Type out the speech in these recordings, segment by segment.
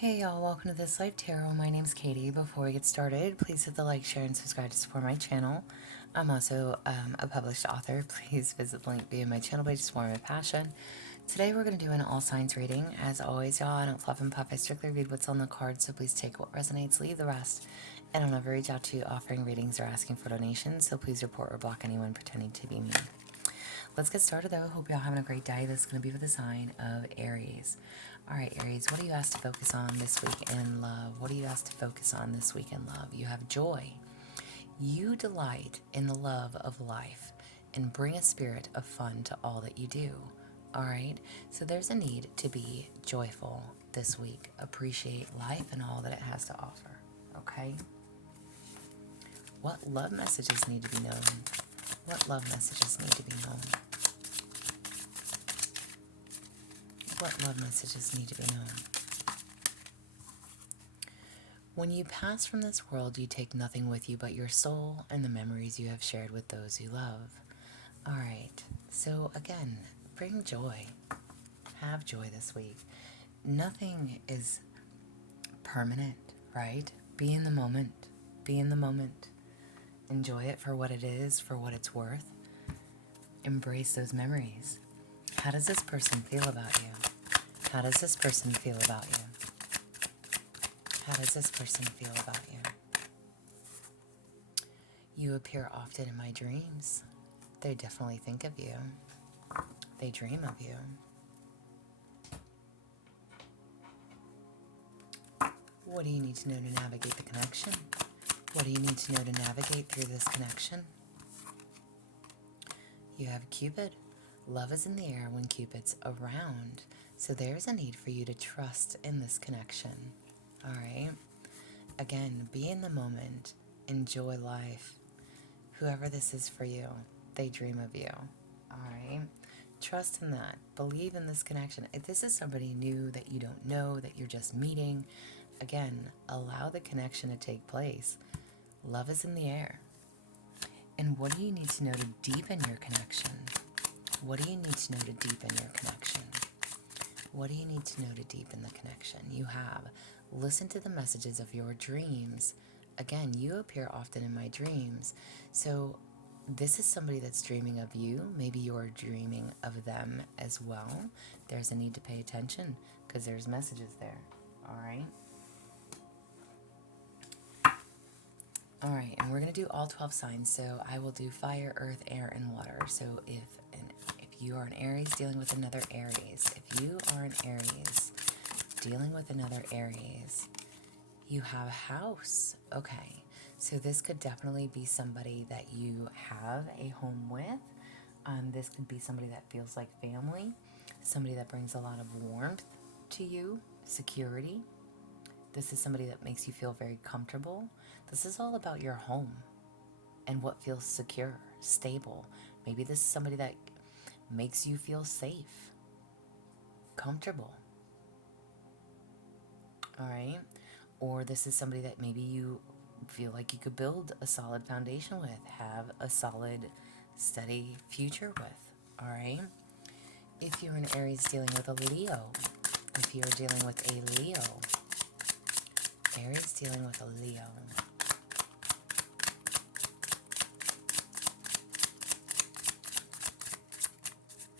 Hey y'all, welcome to This Life Tarot. My name's Katie. Before we get started, please hit the like, share, and subscribe to support my channel. I'm also a published author. Please visit the link via my channel page to support my passion. Today we're going to do an all signs reading. As always, y'all, I don't fluff and puff. I strictly read what's on the card, so please take what resonates, leave the rest. And I'll never reach out to you offering readings or asking for donations, so please report or block anyone pretending to be me. Let's get started though. Hope y'all having a great day. This is going to be for the sign of Aries. Alright, Aries, what are you asked to focus on this week in love? What are you asked to focus on this week in love? You have joy. You delight in the love of life and bring a spirit of fun to all that you do. Alright, so there's a need to be joyful this week. Appreciate life and all that it has to offer. Okay? What love messages need to be known? What love messages need to be known? What love messages need to be known? When you pass from this world, you take nothing with you but your soul and the memories you have shared with those you love. Alright, so again, bring joy. Have joy this week. Nothing is permanent, right? Be in the moment. Be in the moment. Enjoy it for what it is, for what it's worth. Embrace those memories. How does this person feel about you? How does this person feel about you? How does this person feel about you? You appear often in my dreams. They definitely think of you. They dream of you. What do you need to know to navigate the connection? What do you need to know to navigate through this connection? You have Cupid. Love is in the air when Cupid's around. So there's a need for you to trust in this connection. Alright? Again, be in the moment. Enjoy life. Whoever this is for you, they dream of you. Alright? Trust in that. Believe in this connection. If this is somebody new that you don't know, that you're just meeting, again, allow the connection to take place. Love is in the air. And what do you need to know to deepen your connection? What do you need to know to deepen your connection? What do you need to know to deepen the connection? You have listen to the messages of your dreams. Again, you appear often in my dreams. So this is somebody that's dreaming of you. Maybe you're dreaming of them as well. There's a need to pay attention because there's messages there. All right. All right, and we're going to do all 12 signs. So I will do fire, earth, air, and water. So if you are an Aries dealing with another Aries, if you are an Aries dealing with another Aries, you have a house. Okay, so this could definitely be somebody that you have a home with. This could be somebody that feels like family, somebody that brings a lot of warmth to you, security. This is somebody that makes you feel very comfortable. This is all about your home and what feels secure, stable. Maybe this is somebody that makes you feel safe, comfortable. All right? Or this is somebody that maybe you feel like you could build a solid foundation with, have a solid, steady future with. All right? If you're an Aries dealing with a Leo, if you're dealing with a Leo, Aries dealing with a Leo,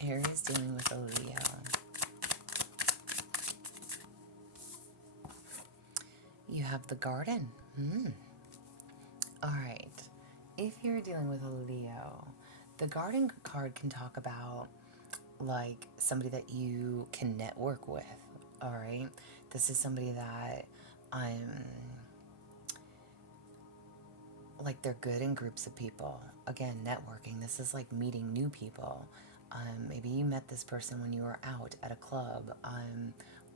Aries dealing with a Leo. You have the Garden. All right. If you're dealing with a Leo, the Garden card can talk about like somebody that you can network with. All right. This is somebody that like they're good in groups of people. Again, networking. This is like meeting new people. Maybe you met this person when you were out at a club,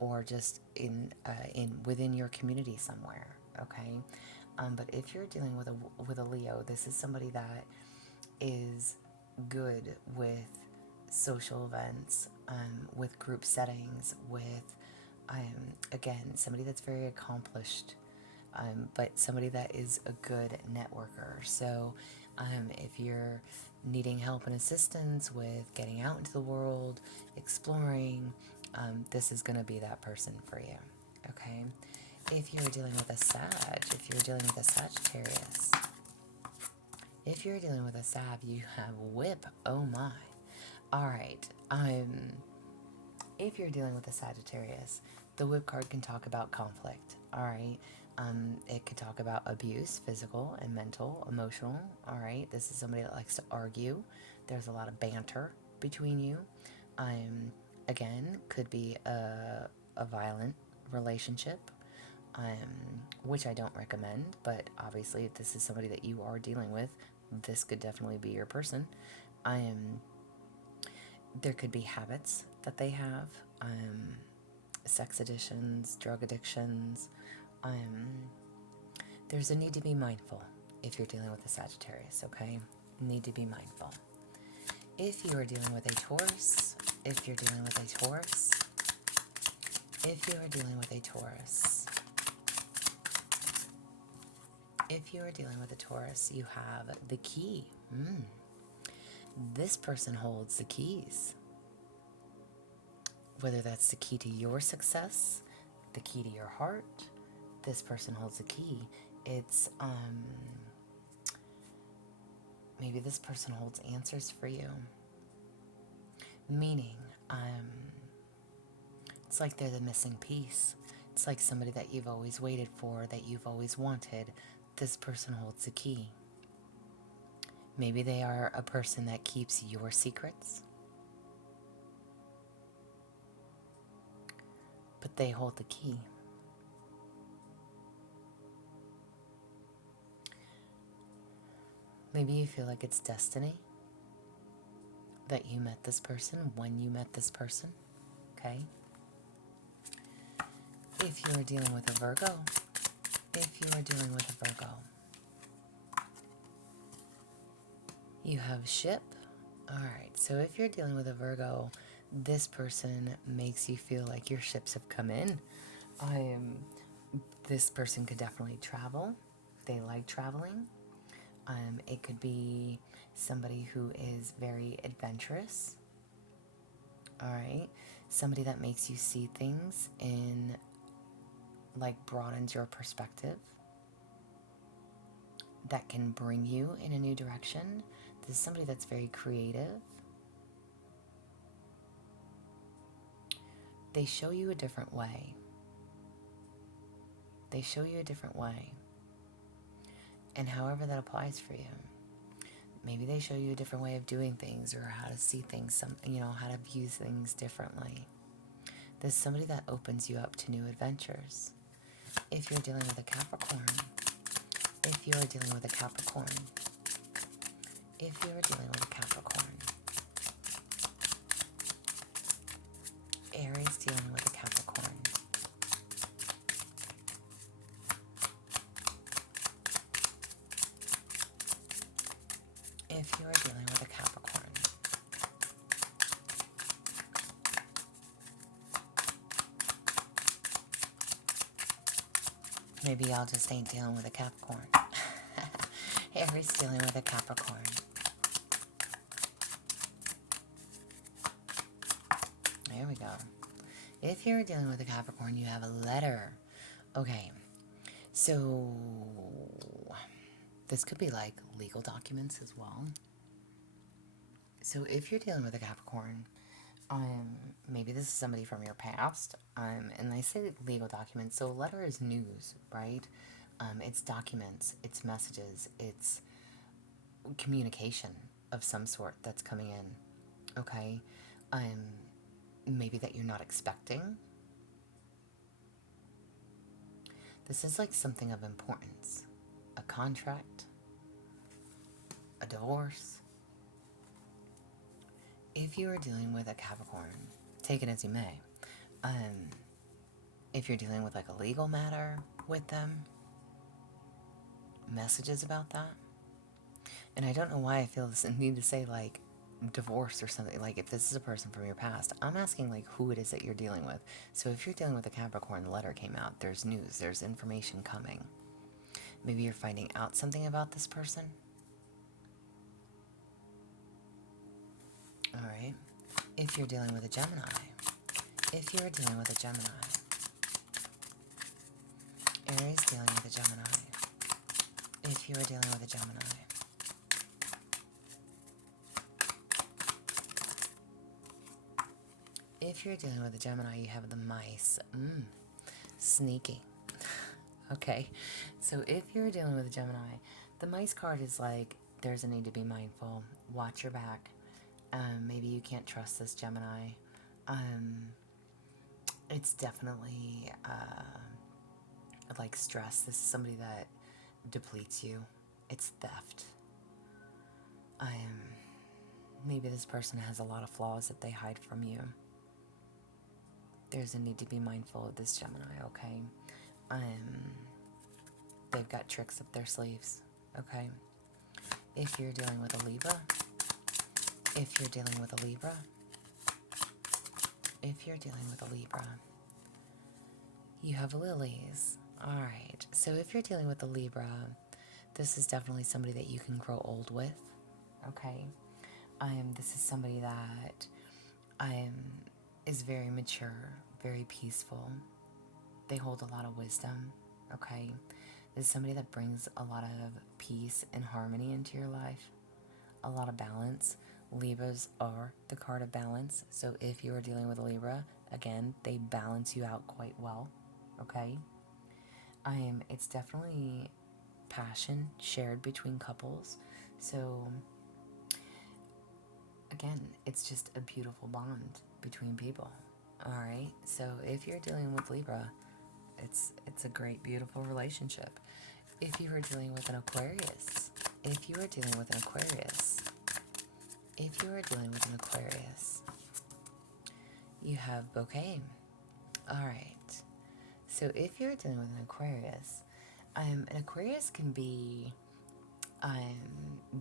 or just in within your community somewhere. Okay, but if you're dealing with a Leo, this is somebody that is good with social events, with group settings, with again somebody that's very accomplished. But somebody that is a good networker. So if you're needing help and assistance with getting out into the world, exploring, this is going to be that person for you. Okay? If you're dealing with a Sag, if you're dealing with a Sagittarius, if you're dealing with a Sag, you have Whip. Oh my. All right. If you're dealing with a Sagittarius, the Whip card can talk about conflict. All right. It could talk about abuse, physical and mental, emotional. All right. This is somebody that likes to argue. There's a lot of banter between you. Again, could be a violent relationship, which I don't recommend, but obviously if this is somebody that you are dealing with, this could definitely be your person. There could be habits that they have, sex addictions, drug addictions. There's a need to be mindful if you're dealing with a Sagittarius, okay? Need to be mindful. If you are dealing with a Taurus, if you're dealing with a Taurus, if you are dealing with a Taurus, if you are dealing with a Taurus, you have the key. This person holds the keys. Whether that's the key to your success, the key to your heart, this person holds the key. It's, maybe this person holds answers for you. Meaning, it's like they're the missing piece. It's like somebody that you've always waited for, that you've always wanted. This person holds the key. Maybe they are a person that keeps your secrets, but they hold the key. Maybe you feel like it's destiny that you met this person when you met this person, okay? If you are dealing with a Virgo, if you are dealing with a Virgo, you have ship. All right, so if you're dealing with a Virgo, this person makes you feel like your ships have come in. This person could definitely travel. They like traveling. It could be somebody who is very adventurous. All right, somebody that makes you see things in, like, broadens your perspective, that can bring you in a new direction. This is somebody that's very creative. They show you a different way. They show you a different way. And however that applies for you. Maybe they show you a different way of doing things, or how to see things, how to view things differently. There's somebody that opens you up to new adventures. If you're dealing with a Capricorn, if you're dealing with a Capricorn, if you're dealing with a Capricorn, Aries dealing with a Capricorn, if you are dealing with a Capricorn, maybe y'all just ain't dealing with a Capricorn. Aries dealing with a Capricorn. There we go. If you're dealing with a Capricorn, you have a letter. Okay, so this could be like legal documents as well. So if you're dealing with a Capricorn, maybe this is somebody from your past, and I say legal documents, so a letter is news, right? It's documents, it's messages, it's communication of some sort that's coming in, okay? Maybe that you're not expecting. This is like something of importance. A contract, a divorce. If you are dealing with a Capricorn, take it as you may. If you're dealing with like a legal matter with them, messages about that. And I don't know why I feel this need to say like divorce or something. Like if this is a person from your past, I'm asking like who it is that you're dealing with. So if you're dealing with a Capricorn, the letter came out, there's news, there's information coming. Maybe you're finding out something about this person. All right. If you're dealing with a Gemini, if you're dealing with a Gemini, Aries dealing with a Gemini. If you are dealing with a Gemini. If you're dealing with a Gemini, you have the mice. Sneaky. Okay, so if you're dealing with a Gemini, the mice card is like, there's a need to be mindful. Watch your back. Maybe you can't trust this Gemini. It's definitely like stress. This is somebody that depletes you. It's theft. Maybe this person has a lot of flaws that they hide from you. There's a need to be mindful of this Gemini, okay? They've got tricks up their sleeves, okay? If you're dealing with a Libra, if you're dealing with a Libra, if you're dealing with a Libra, you have lilies. All right, so if you're dealing with a Libra, this is definitely somebody that you can grow old with, okay? This is somebody that is very mature, very peaceful. They hold a lot of wisdom, okay? This is somebody that brings a lot of peace and harmony into your life, a lot of balance. Libras are the card of balance, so if you are dealing with a Libra, again, they balance you out quite well, okay? It's definitely passion shared between couples, so again, it's just a beautiful bond between people. All right, so if you're dealing with Libra, it's a great, beautiful relationship. If you are dealing with an Aquarius, if you are dealing with an Aquarius, if you are dealing with an Aquarius, you have bouquet. All right, so if you're dealing with an Aquarius can be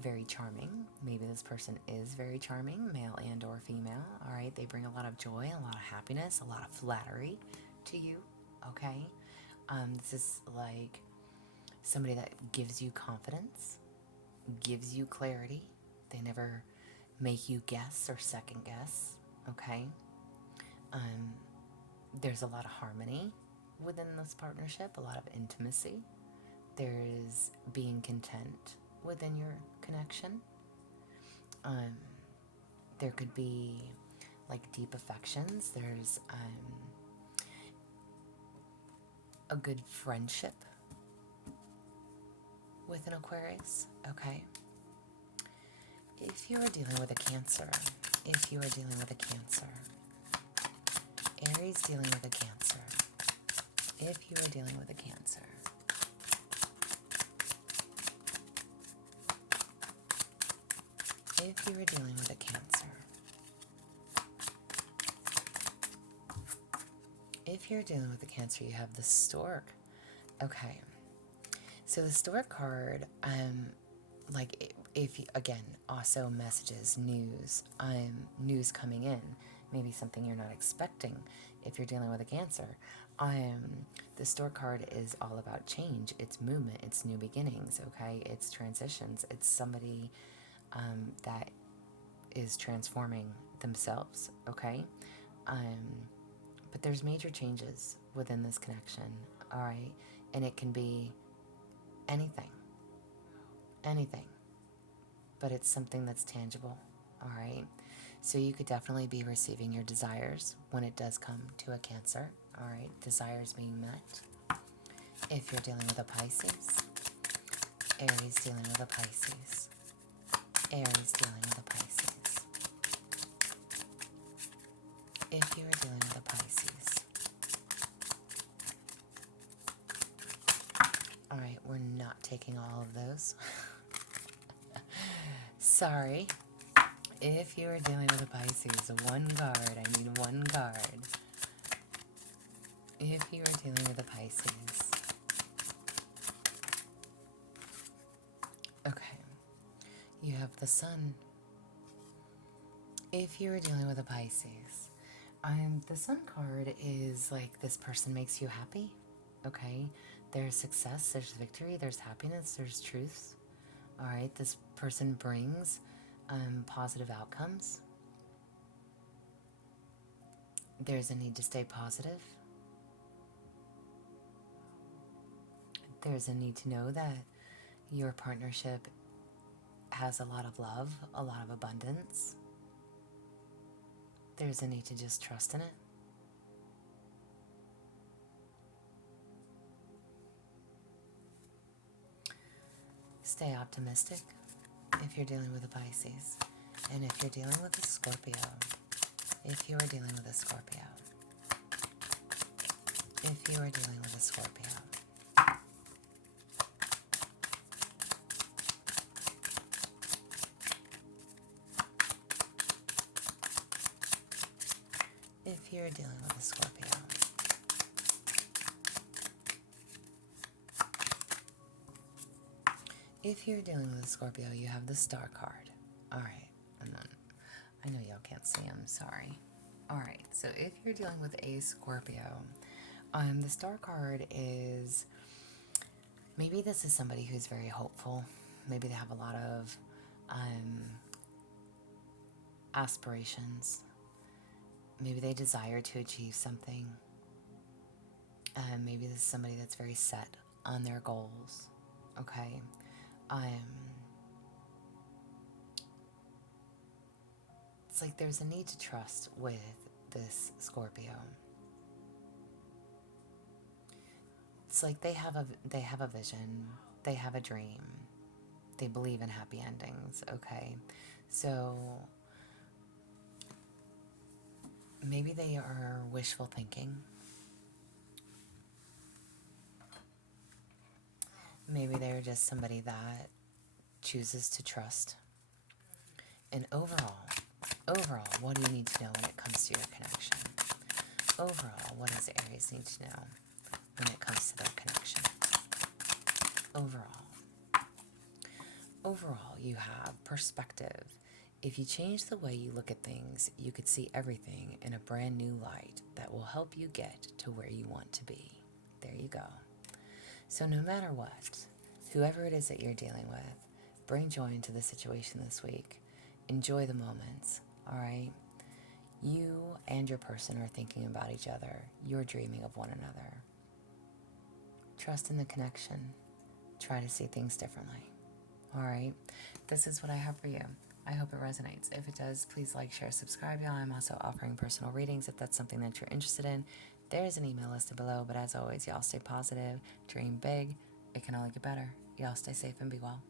very charming. Maybe this person is very charming, male and or female. All right, they bring a lot of joy, a lot of happiness, a lot of flattery to you, okay? This is like somebody that gives you confidence, gives you clarity. They never make you guess or second guess, okay? There's a lot of harmony within this partnership, a lot of intimacy. There's being content within your connection. There could be like deep affections. There's a good friendship with an Aquarius, okay? If you are dealing with a Cancer, if you are dealing with a Cancer, Aries dealing with a Cancer, if you are dealing with a Cancer, if you are dealing with a Cancer, if you're dealing with a Cancer, you have the Stork. Okay, so the Stork card, like if you, again, also messages, news, news coming in, maybe something you're not expecting. If you're dealing with a Cancer, the Stork card is all about change. It's movement. It's new beginnings. Okay, it's transitions. It's somebody that is transforming themselves. Okay, but there's major changes within this connection. All right, and it can be anything, but it's something that's tangible. All right, so you could definitely be receiving your desires when it does come to a Cancer. All right, desires being met. If you're dealing with a Pisces, Aries dealing with a Pisces, Aries dealing with a Pisces. If you are dealing with a Pisces, all right, we're not taking all of those. Sorry. If you are dealing with a Pisces, one card. I need one card. If you are dealing with a Pisces. Okay. You have the Sun. If you are dealing with a Pisces, the Sun card is like this person makes you happy. Okay. There's success, there's victory, there's happiness, there's truths. All right. This person brings positive outcomes. There's a need to stay positive. There's a need to know that your partnership has a lot of love, a lot of abundance. There's a need to just trust in it. Stay optimistic if you're dealing with a Pisces. And if you're dealing with a Scorpio, if you are dealing with a Scorpio, if you are dealing with a Scorpio, if you're dealing with a Scorpio, if you're dealing with a Scorpio, you have the Star card. All right, and then I know y'all can't see them, sorry. All right, so if you're dealing with a Scorpio, the Star card is, maybe this is somebody who's very hopeful. Maybe they have a lot of aspirations. Maybe they desire to achieve something. Maybe this is somebody that's very set on their goals. Okay. It's like there's a need to trust with this Scorpio. It's like they have a vision, they have a dream, they believe in happy endings. Okay, so maybe they are wishful thinking. Maybe they're just somebody that chooses to trust. And overall, what do you need to know when it comes to your connection? Overall, what does Aries need to know when it comes to their connection? Overall, you have perspective. If you change the way you look at things, you could see everything in a brand new light that will help you get to where you want to be. There you go. So no matter what, whoever it is that you're dealing with, bring joy into the situation this week. Enjoy the moments, all right? You and your person are thinking about each other. You're dreaming of one another. Trust in the connection. Try to see things differently. All right, this is what I have for you. I hope it resonates. If it does, please like, share, subscribe, y'all. I'm also offering personal readings if that's something that you're interested in. There's an email listed below, but as always, y'all stay positive, dream big. It can only get better. Y'all stay safe and be well.